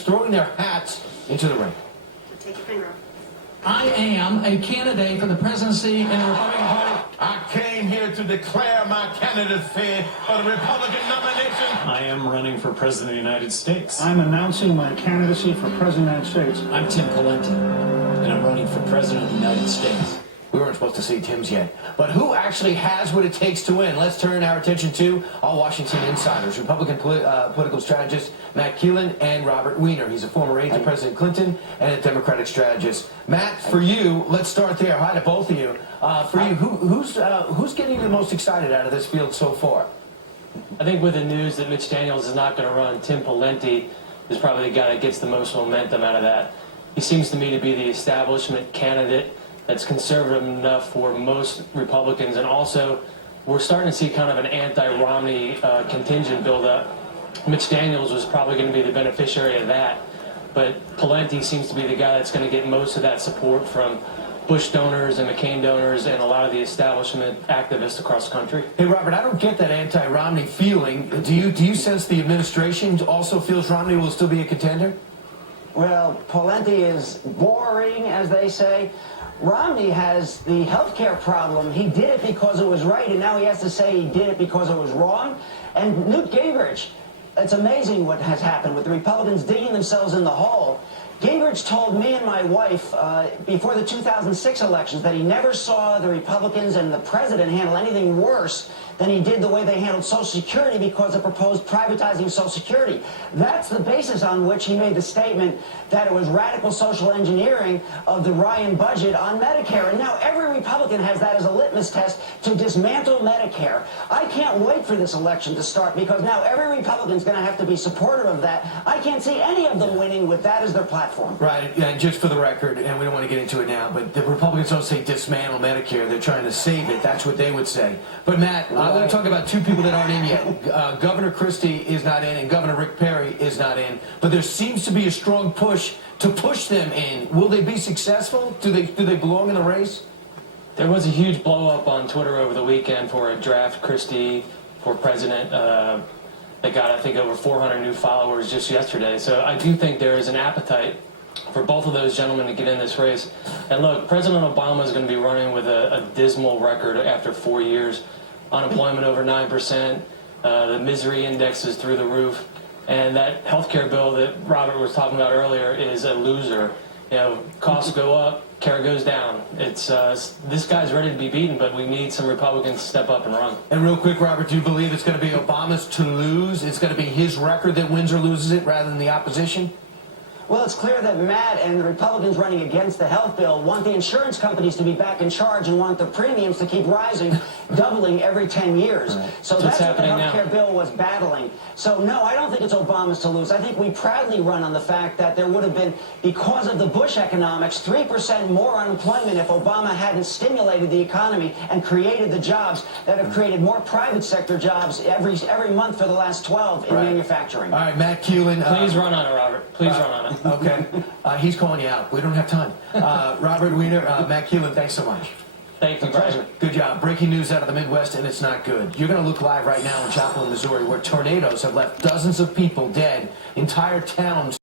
throwing their hats into the ring. Take your finger off. I am a candidate for the presidency in the Republican Party. I came here to declare my candidacy for the Republican nomination. I am running for President of the United States. I'm announcing my candidacy for President of the United States. I'm Tim Keelen, and I'm running for President of the United States. We weren't supposed to see Tim's yet. But who actually has what it takes to win? Let's turn our attention to all Washington insiders. Republican political strategist Matt Keelen and Robert Weiner. He's a former aide to President Clinton and a Democratic strategist. Matt, for you, let's start there. Hi to both of you. For you, who's getting you the most excited out of this field so far? I think with the news that Mitch Daniels is not going to run, Tim Pawlenty is probably the guy that gets the most momentum out of that. He seems to me to be the establishment candidate that's conservative enough for most Republicans, and also we're starting to see kind of an anti-Romney contingent build up. Mitch Daniels was probably going to be the beneficiary of that, but Pawlenty seems to be the guy that's going to get most of that support from Bush donors and McCain donors and a lot of the establishment activists across the country. Hey, Robert, I don't get that anti-Romney feeling. Do you sense the administration also feels Romney will still be a contender? Well, Pawlenty is boring, as they say. Romney has the health care problem. He did it because it was right, and now he has to say he did it because it was wrong. And Newt Gingrich, it's amazing what has happened with the Republicans digging themselves in the hole. Gingrich told me and my wife before the 2006 elections that he never saw the Republicans and the president handle anything worse than he did the way they handled Social Security because they proposed privatizing Social Security. That's the basis on which he made the statement that it was radical social engineering of the Ryan budget on Medicare. And now every Republican has that as a litmus test to dismantle Medicare. I can't wait for this election to start because now every Republican is going to have to be supportive of that. I can't see any of them winning with that as their platform. Right, and just for the record, and we don't want to get into it now, but the Republicans don't say dismantle Medicare. They're trying to save it. That's what they would say. But, Matt, I want to talk about two people that aren't in yet. Governor Christie is not in, and Governor Rick Perry is not in. But there seems to be a strong push to push them in. Will they be successful? Do they belong in the race? There was a huge blow-up on Twitter over the weekend for a draft Christie for president. They got, I think, over 400 new followers just yesterday. So I do think there is an appetite for both of those gentlemen to get in this race. And look, President Obama is going to be running with a dismal record after 4 years. Unemployment over 9%, the misery index is through the roof, and that health care bill that Robert was talking about earlier is a loser. You know, costs go up, care goes down. It's this guy's ready to be beaten, but we need some Republicans to step up and run. And real quick, Robert, do you believe it's going to be Obama's to lose? It's going to be his record that wins or loses it rather than the opposition? Well, it's clear that Matt and the Republicans running against the health bill want the insurance companies to be back in charge and want the premiums to keep rising, doubling every 10 years. Right. So that's what the health care bill was battling. So, no, I don't think it's Obama's to lose. I think we proudly run on the fact that there would have been, because of the Bush economics, 3% more unemployment if Obama hadn't stimulated the economy and created the jobs that have created more private sector jobs every month for the last 12 in manufacturing. All right, Matt Keelen. Please run on it, Robert. Please run on it. Okay. He's calling you out. We don't have time. Robert Weiner, Matt Keelen, thanks so much. Thank you, pleasure. Good job. Breaking news out of the Midwest, and it's not good. You're going to look live right now in Joplin, Missouri, where tornadoes have left dozens of people dead, entire towns